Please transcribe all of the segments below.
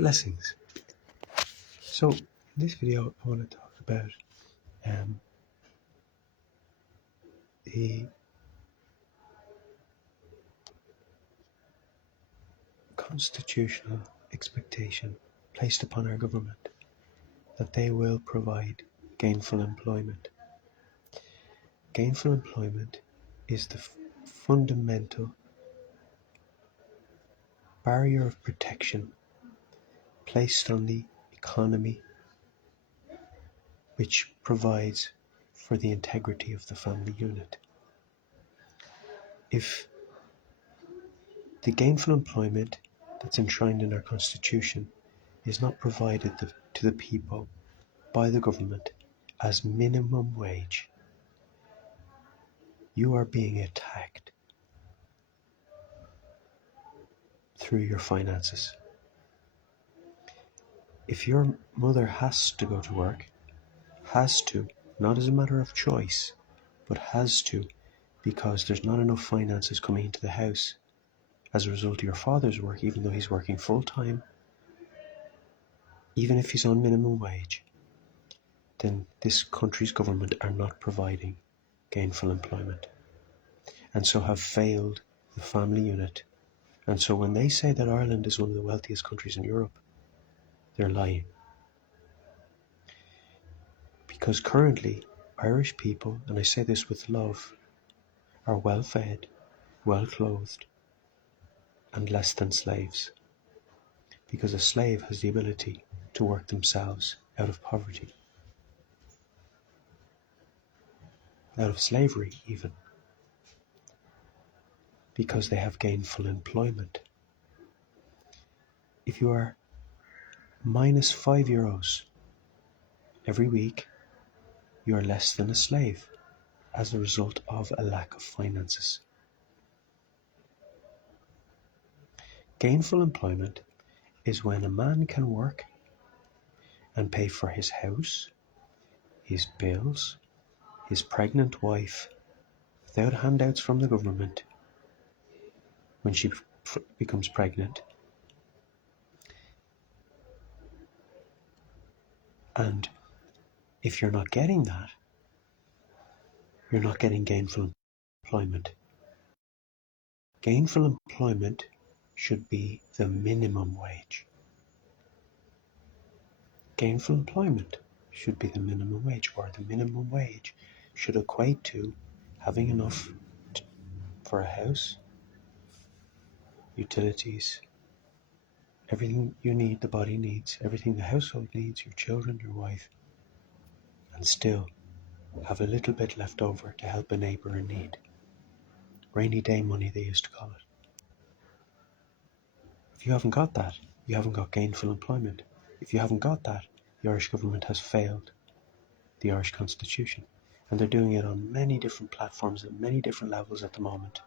Blessings. So in this video I want to talk about the constitutional expectation placed upon our government that they will provide gainful employment. Gainful employment is the fundamental barrier of protection placed on the economy, which provides for the integrity of the family unit. If the gainful employment that's enshrined in our Constitution is not provided to the people by the government as minimum wage, you are being attacked through your finances. If your mother has to go to work, has to, not as a matter of choice, but has to, because there's not enough finances coming into the house as a result of your father's work, even though he's working full-time, even if he's on minimum wage, then this country's government are not providing gainful employment, and so have failed the family unit. And so when they say that Ireland is one of the wealthiest countries in Europe, they're lying. Because currently, Irish people, and I say this with love, are well fed, well clothed, and less than slaves. Because a slave has the ability to work themselves out of poverty, out of slavery even, because they have gainful employment. If you are minus €5 every week, you are less than a slave as a result of a lack of finances. Gainful employment is when a man can work and pay for his house, his bills, his pregnant wife, without handouts from the government when she becomes pregnant. And if you're not getting that, you're not getting gainful employment. Gainful employment should be the minimum wage. Gainful employment should be the minimum wage, or the minimum wage should equate to having enough for a house, utilities, everything you need, the body needs, everything the household needs, your children, your wife, and still have a little bit left over to help a neighbour in need. Rainy day money, they used to call it. If you haven't got that, you haven't got gainful employment. If you haven't got that, the Irish government has failed the Irish Constitution. And they're doing it on many different platforms at many different levels at the moment.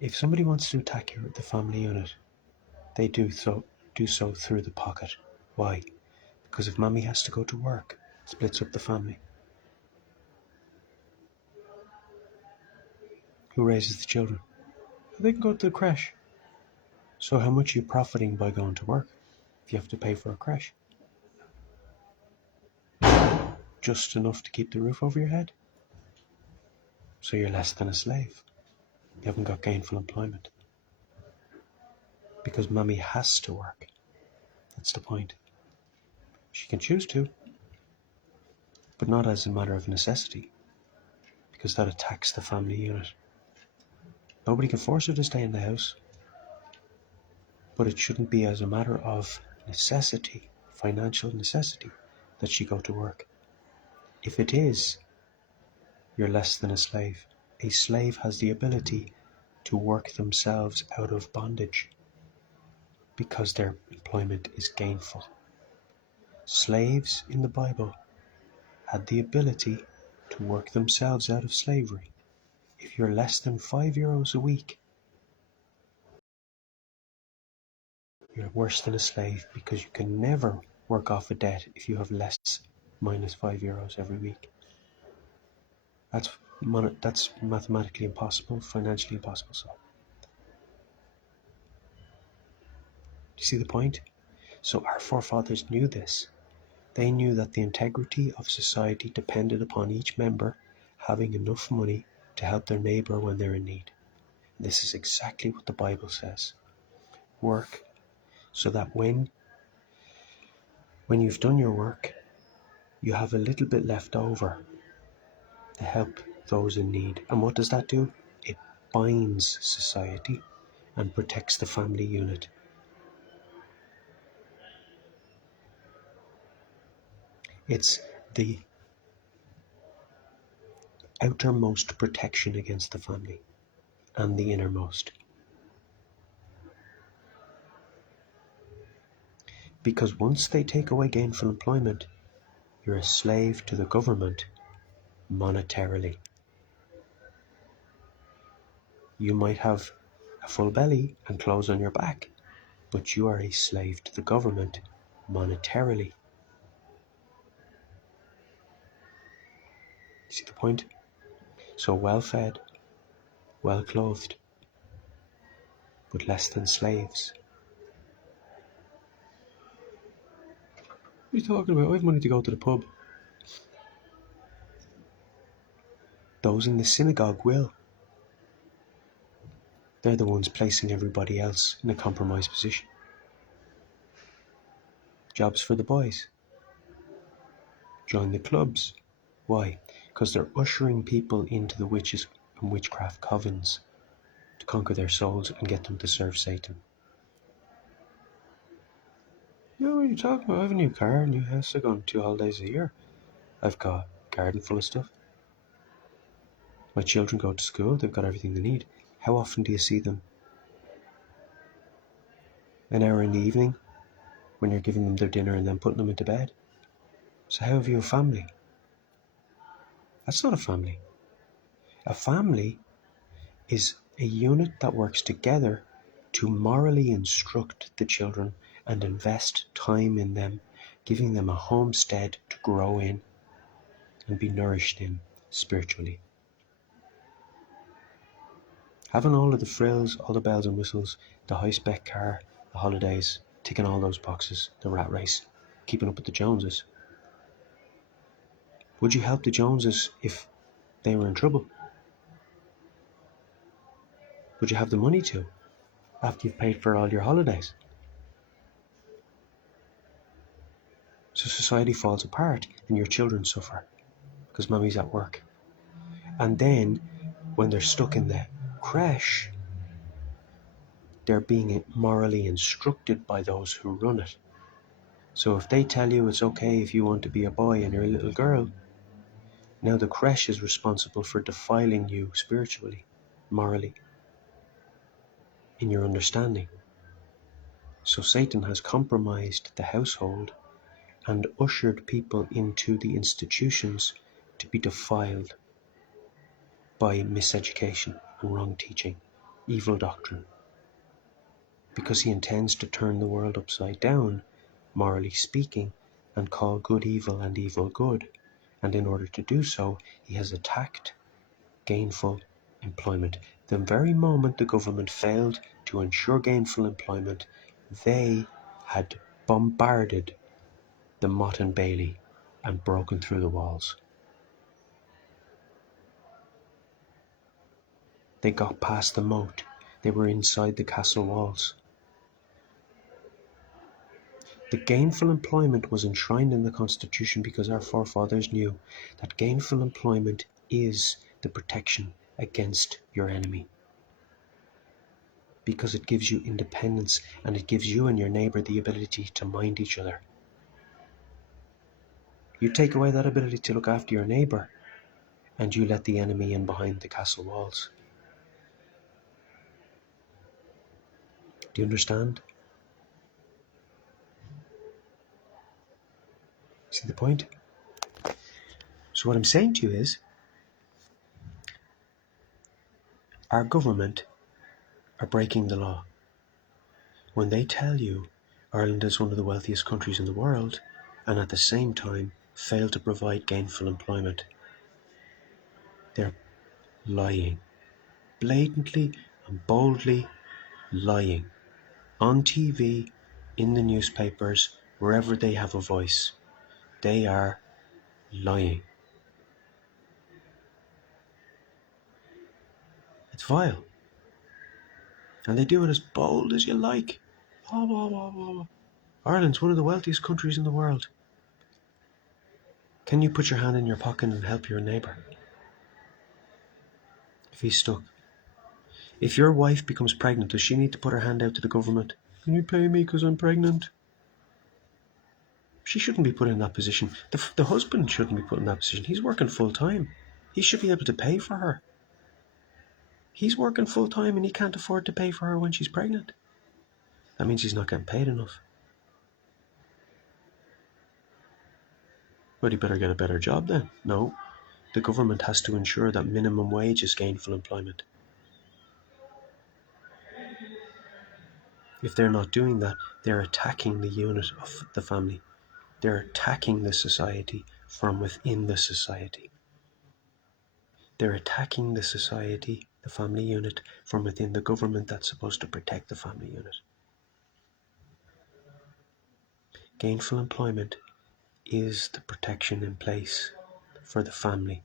If somebody wants to attack the family unit, they do so through the pocket. Why? Because if mommy has to go to work, it splits up the family. Who raises the children? They can go to the creche. So how much are you profiting by going to work if you have to pay for a creche? Just enough to keep the roof over your head? So you're less than a slave. You haven't got gainful employment. Because mommy has to work. That's the point. She can choose to, but not as a matter of necessity, because that attacks the family unit. Nobody can force her to stay in the house, but it shouldn't be as a matter of necessity, financial necessity, that she go to work. If it is, you're less than a slave. A slave has the ability to work themselves out of bondage because their employment is gainful. Slaves in the Bible had the ability to work themselves out of slavery. If you're less than €5 a week, you're worse than a slave, because you can never work off a debt if you have minus €5 every week. That's mathematically impossible, financially impossible. So you see the point? So our forefathers knew this. They knew that the integrity of society depended upon each member having enough money to help their neighbour when they're in need. This is exactly what the Bible says. Work so that when you've done your work, you have a little bit left over to help those in need. And what does that do? It binds society and protects the family unit. It's the outermost protection against the family and the innermost. Because once they take away gainful employment, you're a slave to the government monetarily. You might have a full belly and clothes on your back, but you are a slave to the government monetarily. See the point? So well fed, well clothed, but less than slaves. What are you talking about? I have money to go to the pub. Those in the synagogue will. They're the ones placing everybody else in a compromised position. Jobs for the boys. Join the clubs. Why? Because they're ushering people into the witches and witchcraft covens to conquer their souls and get them to serve Satan. You know what are you talking about? I have a new car, a new house. I go on 2 holidays a year. I've got a garden full of stuff. My children go to school. They've got everything they need. How often do you see them? An hour in the evening when you're giving them their dinner and then putting them into bed. So how have you a family? That's not a family. A family is a unit that works together to morally instruct the children and invest time in them, giving them a homestead to grow in and be nourished in spiritually. Having all of the frills, all the bells and whistles, the high-spec car, the holidays, ticking all those boxes, the rat race, keeping up with the Joneses. Would you help the Joneses if they were in trouble? Would you have the money to, after you've paid for all your holidays? So society falls apart and your children suffer because mummy's at work. And then when they're stuck in the creche, they're being morally instructed by those who run it. So if they tell you it's okay if you want to be a boy and you're a little girl, now the creche is responsible for defiling you spiritually, morally, in your understanding. So Satan has compromised the household and ushered people into the institutions to be defiled by miseducation and wrong teaching, evil doctrine. Because he intends to turn the world upside down, morally speaking, and call good evil and evil good. And in order to do so, he has attacked gainful employment. The very moment the government failed to ensure gainful employment, they had bombarded the Motte and Bailey and broken through the walls. They got past the moat. They were inside the castle walls. The gainful employment was enshrined in the Constitution because our forefathers knew that gainful employment is the protection against your enemy. Because it gives you independence and it gives you and your neighbour the ability to mind each other. You take away that ability to look after your neighbour and you let the enemy in behind the castle walls. Do you understand? See the point? So what I'm saying to you is, our government are breaking the law when they tell you Ireland is one of the wealthiest countries in the world and at the same time fail to provide gainful employment. They're lying, blatantly and boldly lying, on TV, in the newspapers, wherever they have a voice. They are lying. It's vile. And they do it as bold as you like. Blah, blah, blah, blah, blah. Ireland's one of the wealthiest countries in the world. Can you put your hand in your pocket and help your neighbour if he's stuck? If your wife becomes pregnant, does she need to put her hand out to the government? Can you pay me because I'm pregnant? She shouldn't be put in that position. The husband shouldn't be put in that position. He's working full time. He should be able to pay for her. He's working full time and he can't afford to pay for her when she's pregnant. That means he's not getting paid enough. But he better get a better job then. No, the government has to ensure that minimum wage is gainful employment. If they're not doing that, they're attacking the unit of the family. They're attacking the society from within the society. They're attacking the society, the family unit, from within the government that's supposed to protect the family unit. Gainful employment is the protection in place for the family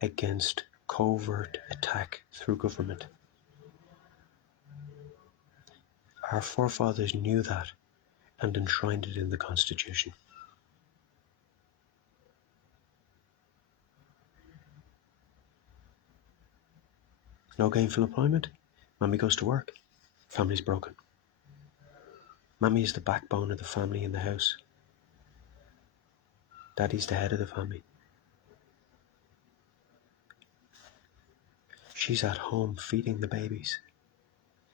against covert attack through government. Our forefathers knew that and enshrined it in the Constitution. No gainful employment, Mammy goes to work, family's broken. Mammy is the backbone of the family in the house. Daddy's the head of the family. She's at home feeding the babies,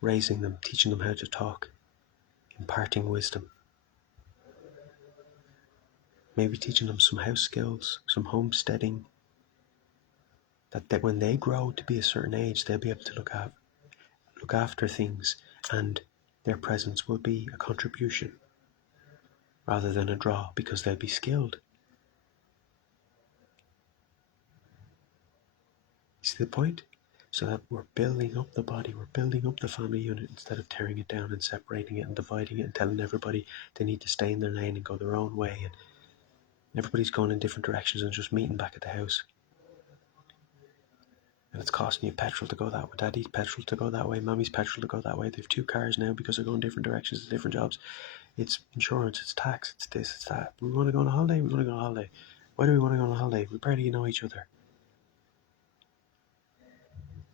raising them, teaching them how to talk, imparting wisdom. Maybe teaching them some house skills, some homesteading, that when they grow to be a certain age, they'll be able to look after things, and their presence will be a contribution rather than a draw, because they'll be skilled. You see the point? So that we're building up the body, we're building up the family unit instead of tearing it down and separating it and dividing it and telling everybody they need to stay in their lane and go their own way, and everybody's going in different directions and just meeting back at the house. And it's costing you petrol to go that way, Daddy's petrol to go that way, Mummy's petrol to go that way. They've 2 cars now because they're going different directions to different jobs. It's insurance, it's tax, it's this, it's that. We want to go on a holiday, we want to go on a holiday. Why do we want to go on a holiday? We barely know each other.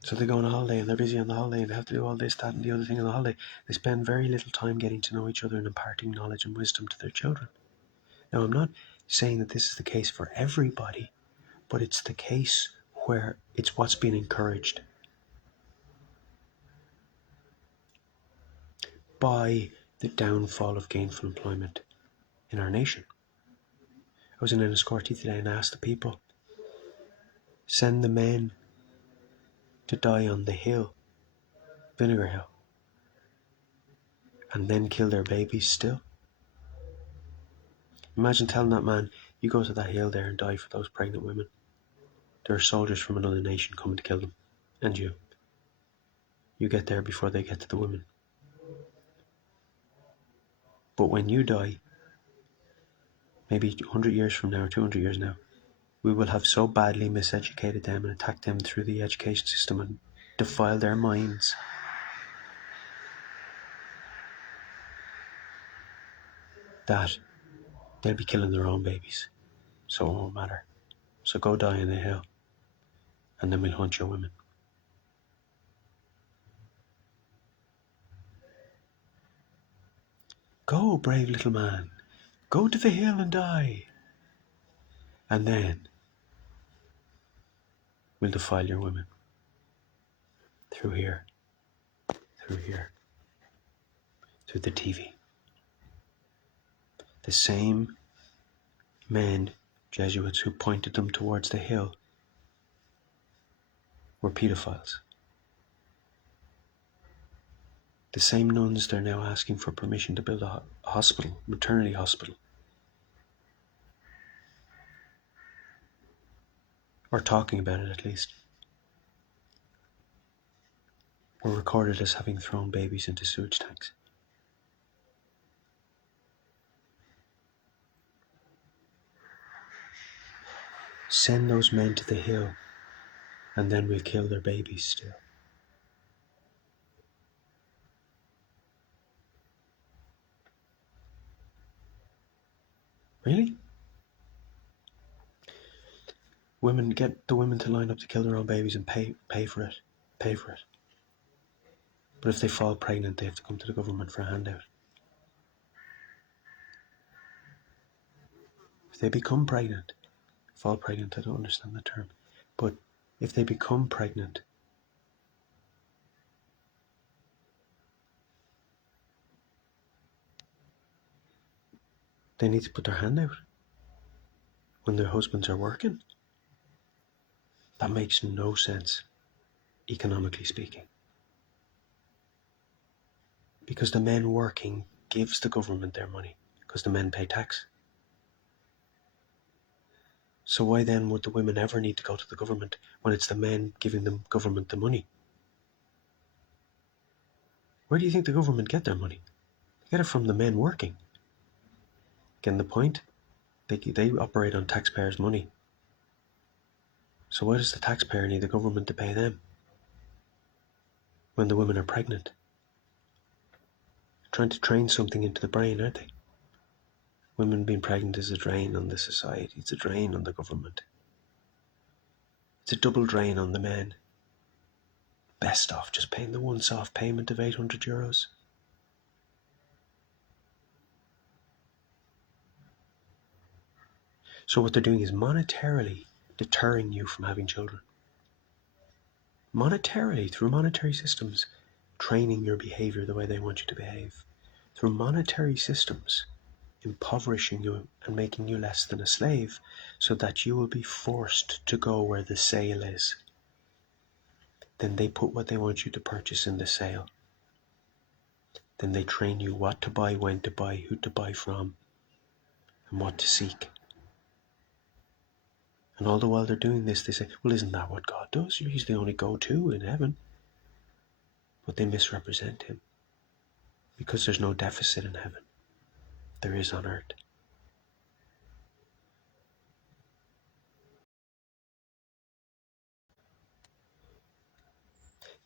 So they go on a holiday and they're busy on the holiday and they have to do all this, that and the other thing on the holiday. They spend very little time getting to know each other and imparting knowledge and wisdom to their children. Now, I'm not saying that this is the case for everybody, but it's the case where it's what's been encouraged by the downfall of gainful employment in our nation. I was in Enniscorthy today and I asked the people, send the men to die on the hill, Vinegar Hill, and then kill their babies still? Imagine telling that man, you go to that hill there and die for those pregnant women. There are soldiers from another nation coming to kill them, and you. You get there before they get to the women. But when you die, maybe 100 years from now or 200 years now, we will have so badly miseducated them and attacked them through the education system and defiled their minds that they'll be killing their own babies. So it won't matter. So go die in the hill, and then we'll hunt your women. Go, brave little man. Go to the hill and die. And then we'll defile your women. Through here. Through here. Through the TV. The same men, Jesuits, who pointed them towards the hill were paedophiles. The same nuns they're now asking for permission to build a hospital, maternity hospital. Or talking about it at least. Were recorded as having thrown babies into sewage tanks. Send those men to the hill, and then we'll kill their babies still. Really? Women, get the women to line up to kill their own babies and pay for it. Pay for it. But if they fall pregnant, they have to come to the government for a handout. If they become pregnant, fall pregnant, I don't understand the term, but if they become pregnant, they need to put their hand out when their husbands are working. That makes no sense, economically speaking. Because the men working gives the government their money, because the men pay tax. So why then would the women ever need to go to the government when it's the men giving the government the money? Where do you think the government get their money? They get it from the men working. Getting the point? They operate on taxpayers' money. So why does the taxpayer need the government to pay them when the women are pregnant? They're trying to train something into the brain, aren't they? Women being pregnant is a drain on the society. It's a drain on the government. It's a double drain on the men. Best off just paying the once-off payment of €800. So what they're doing is monetarily deterring you from having children. Monetarily, through monetary systems, training your behavior the way they want you to behave. Through monetary systems, impoverishing you and making you less than a slave, so that you will be forced to go where the sale is. Then they put what they want you to purchase in the sale. Then they train you what to buy, when to buy, who to buy from, and what to seek. And all the while they're doing this, they say, well, isn't that what God does? He's the only go-to in heaven. But they misrepresent him. Because there's no deficit in heaven. There is on earth.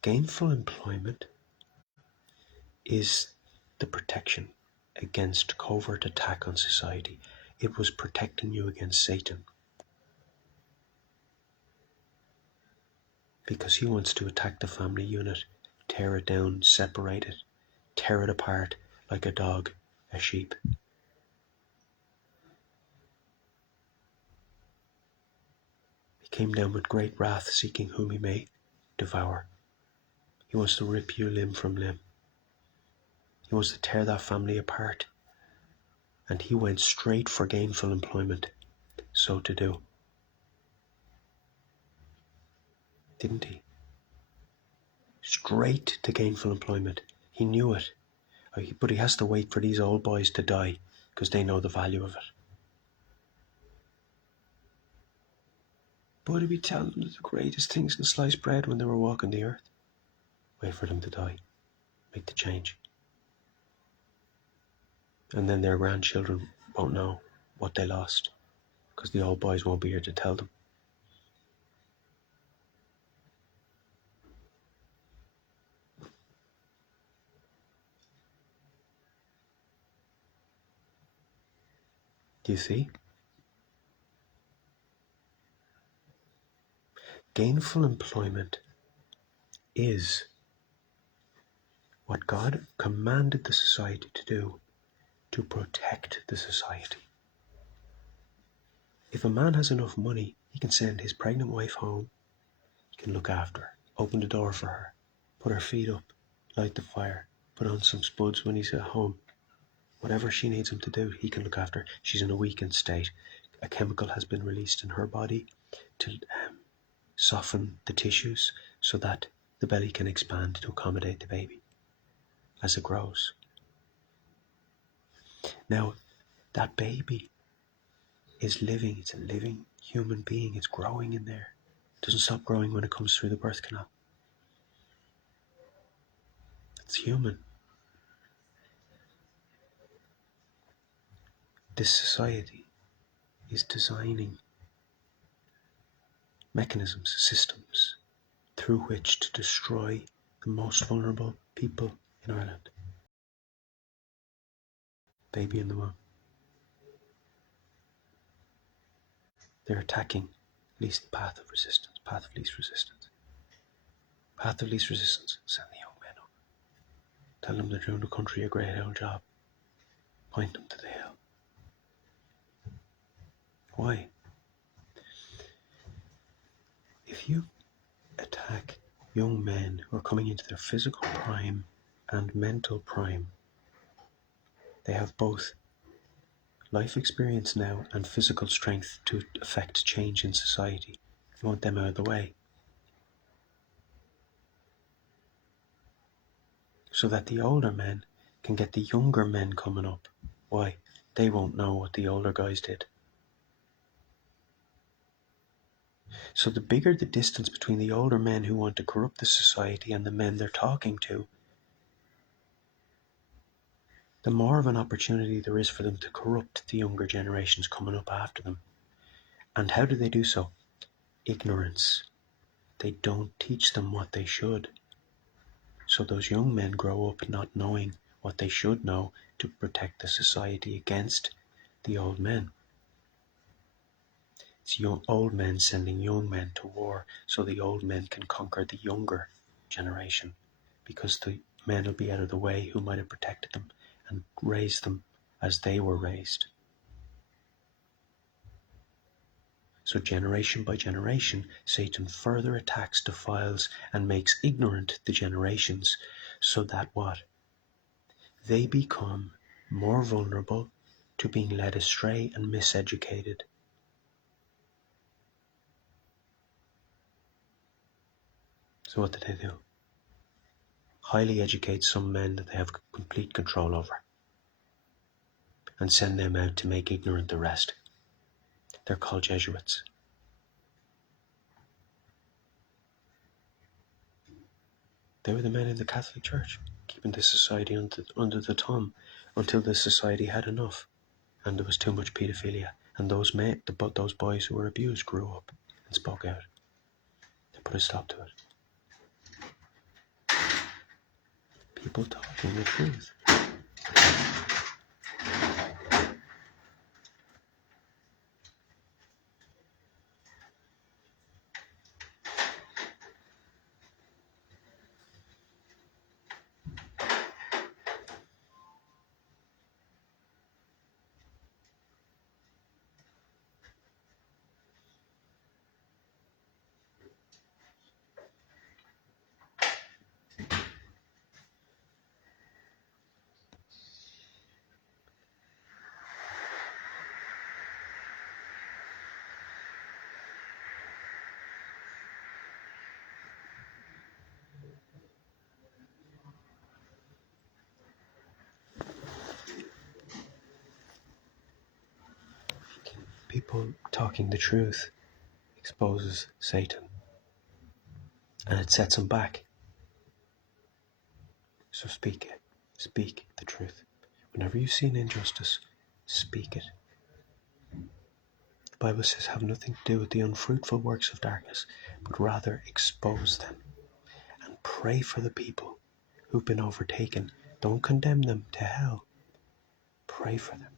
Gainful employment is the protection against covert attack on society. It was protecting you against Satan. Because he wants to attack the family unit, tear it down, separate it, tear it apart like a dog, a sheep. He came down with great wrath, seeking whom he may devour. He wants to rip you limb from limb. He wants to tear that family apart. And he went straight for gainful employment, so to do. Didn't he? Straight to gainful employment. He knew it. But he has to wait for these old boys to die, because they know the value of it. But he'd be telling them the greatest things in sliced bread when they were walking the earth. Wait for them to die. Make the change. And then their grandchildren won't know what they lost, because the old boys won't be here to tell them. Do you see? Gainful employment is what God commanded the society to do to protect the society. If a man has enough money, he can send his pregnant wife home, he can look after her, open the door for her, put her feet up, light the fire, put on some spuds when he's at home. Whatever she needs him to do, he can look after her. She's in a weakened state. A chemical has been released in her body to soften the tissues so that the belly can expand to accommodate the baby as it grows. Now, that baby is living. It's a living human being. It's growing in there. It doesn't stop growing when it comes through the birth canal. It's human. This society is designing mechanisms, systems through which to destroy the most vulnerable people in Ireland. Baby in the womb. They're attacking least path of resistance, path of least resistance. Path of least resistance, send the young men up. Tell them they're doing the country a great old job. Point them to the hill. Why? If you attack young men who are coming into their physical prime and mental prime, they have both life experience now and physical strength to affect change in society. You want them out of the way. So that the older men can get the younger men coming up. Why? They won't know what the older guys did. So the bigger the distance between the older men who want to corrupt the society and the men they're talking to, the more of an opportunity there is for them to corrupt the younger generations coming up after them. And how do they do so? Ignorance. They don't teach them what they should. So those young men grow up not knowing what they should know to protect the society against the old men. It's old men sending young men to war so the old men can conquer the younger generation, because the men will be out of the way who might have protected them and raised them as they were raised. So generation by generation, Satan further attacks, defiles, and makes ignorant the generations, so that what? They become more vulnerable to being led astray and miseducated. So what did they do? Highly educate some men that they have complete control over and send them out to make ignorant the rest. They're called Jesuits. They were the men in the Catholic Church, keeping the society under the thumb until the society had enough and there was too much paedophilia. And those boys who were abused grew up and spoke out. They put a stop to it. People talking the truth. People talking the truth exposes Satan and it sets him back. So speak it. Speak the truth. Whenever you see an injustice, speak it. The Bible says have nothing to do with the unfruitful works of darkness, but rather expose them and pray for the people who've been overtaken. Don't condemn them to hell. Pray for them,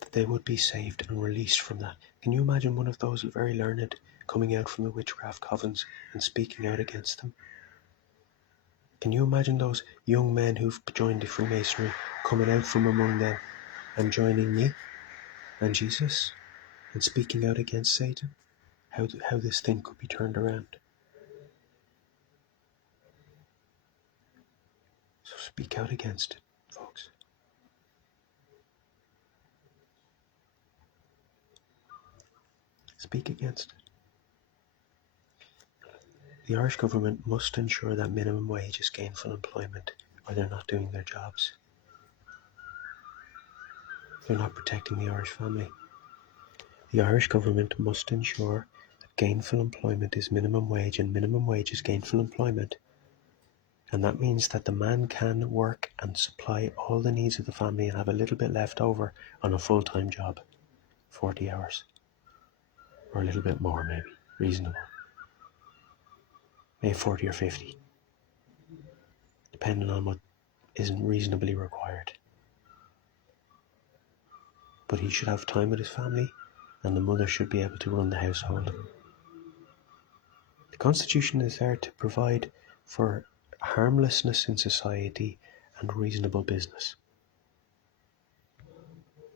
that they would be saved and released from that. Can you imagine one of those very learned coming out from the witchcraft covens and speaking out against them? Can you imagine those young men who've joined the Freemasonry coming out from among them and joining me and Jesus and speaking out against Satan? How this thing could be turned around. So speak out against it, folks. Speak against it. The Irish government must ensure that minimum wage is gainful employment, or they're not doing their jobs. They're not protecting the Irish family. The Irish government must ensure that gainful employment is minimum wage, and minimum wage is gainful employment. And that means that the man can work and supply all the needs of the family and have a little bit left over on a full-time job, 40 hours. or a little bit more maybe, reasonable. Maybe 40 or 50, depending on what isn't reasonably required. But he should have time with his family, and the mother should be able to run the household. The Constitution is there to provide for harmlessness in society and reasonable business.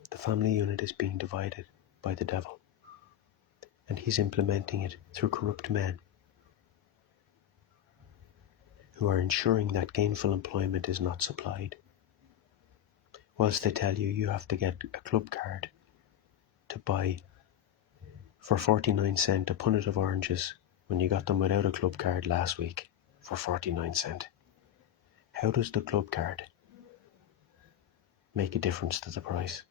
The family unit is being divided by the devil, and he's implementing it through corrupt men who are ensuring that gainful employment is not supplied. Whilst they tell you you have to get a club card to buy for 49 cents a punnet of oranges when you got them without a club card last week for 49 cents. How does the club card make a difference to the price?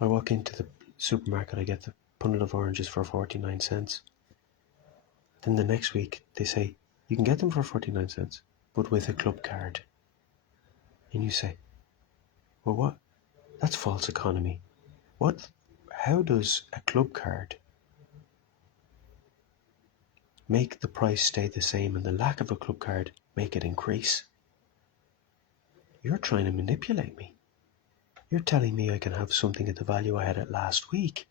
I walk into the supermarket, I get the punnet of oranges for 49 cents. Then the next week they say, you can get them for 49 cents, but with a club card. And you say, well, what? That's false economy. How does a club card make the price stay the same and the lack of a club card make it increase? You're trying to manipulate me. You're telling me I can have something at the value I had it last week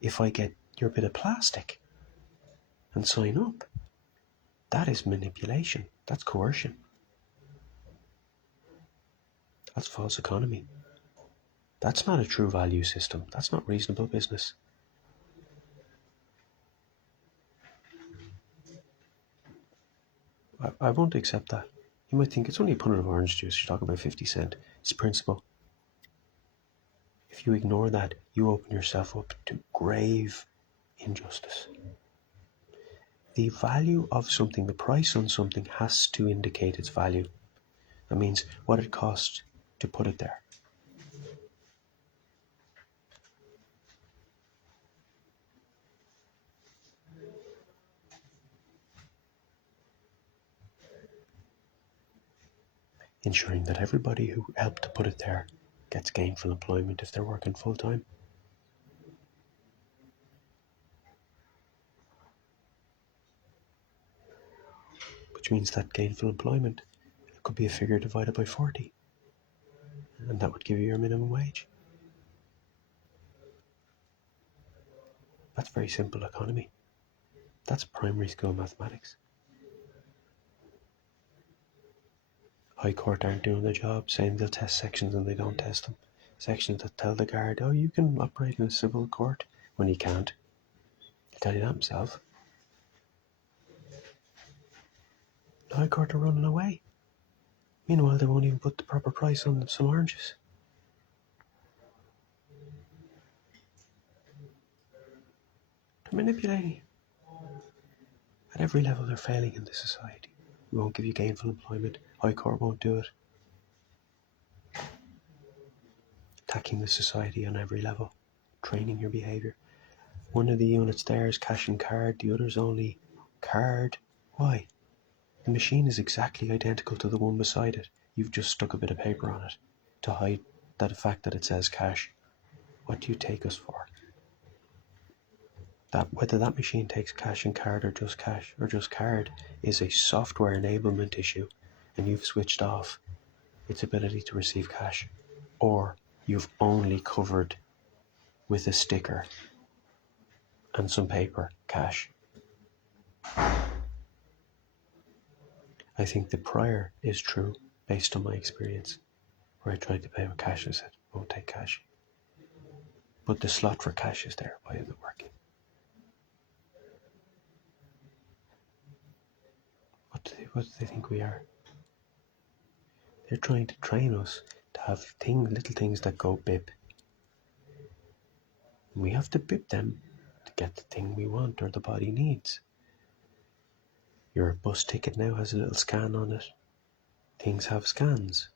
if I get your bit of plastic and sign up. That is manipulation. That's coercion. That's false economy. That's not a true value system. That's not reasonable business. I won't accept that. You might think it's only a punnet of orange juice. You're talking about 50 cents. It's principle. If you ignore that, you open yourself up to grave injustice. The value of something, the price on something, has to indicate its value. That means what it costs to put it there. Ensuring that everybody who helped to put it there gets gainful employment if they're working full time. Which means that gainful employment could be a figure divided by 40. And that would give you your minimum wage. That's very simple economy. That's primary school mathematics. High Court aren't doing their job, saying they'll test sections and they don't test them. Sections that tell the guard, oh, you can operate in a civil court, when he can't. He'll tell you that himself. The High Court are running away. Meanwhile, they won't even put the proper price on some oranges. They're manipulating. At every level, they're failing in this society. We won't give you gainful employment. High Court won't do it. Attacking the society on every level. Training your behaviour. One of the units there is cash and card. The other's only card. Why? The machine is exactly identical to the one beside it. You've just stuck a bit of paper on it to hide the fact that it says cash. What do you take us for? Whether that machine takes cash and card or just cash or just card is a software enablement issue, and you've switched off its ability to receive cash, or you've only covered with a sticker and some paper cash. I think the prior is true based on my experience, where I tried to pay with cash and said, won't take cash. But the slot for cash is there. Why isn't it working? What do they think we are? They're trying to train us to have little things that go bip. And we have to bip them to get the thing we want or the body needs. Your bus ticket now has a little scan on it. Things have scans.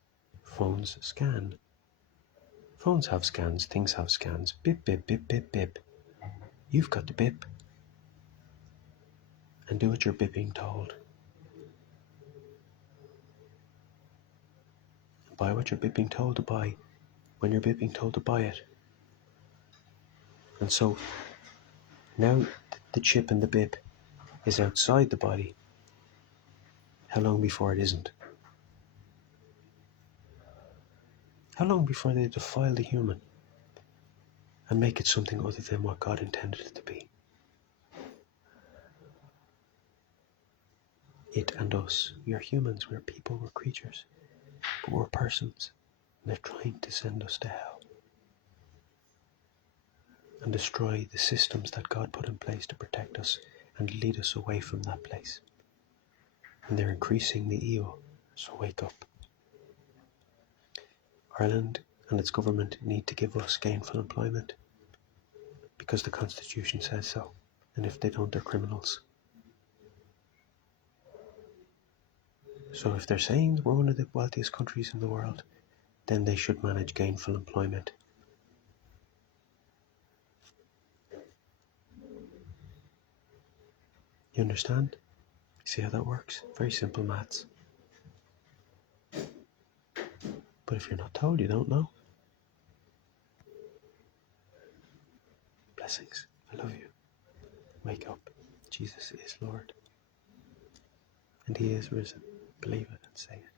Phones scan. Phones have scans. Things have scans. Bip, bip, bip, bip, bip. You've got to bip. And do what you're bipping told. Buy what you're bipping told to buy when you're bipping told to buy it. And so now the chip and the bip is outside the body. How long before it isn't? How long before they defile the human and make it something other than what God intended it to be? It and us. We are humans, we're people, we're creatures, but we're persons. And they're trying to send us to hell and destroy the systems that God put in place to protect us and lead us away from that place. And they're increasing the evil, so wake up. Ireland and its government need to give us gainful employment because the Constitution says so. And if they don't, they're criminals. So if they're saying we're one of the wealthiest countries in the world, then they should manage gainful employment. You understand? See how that works? Very simple maths. But if you're not told, you don't know. Blessings. I love you. Wake up. Jesus is Lord. And He is risen. Believe it and say it.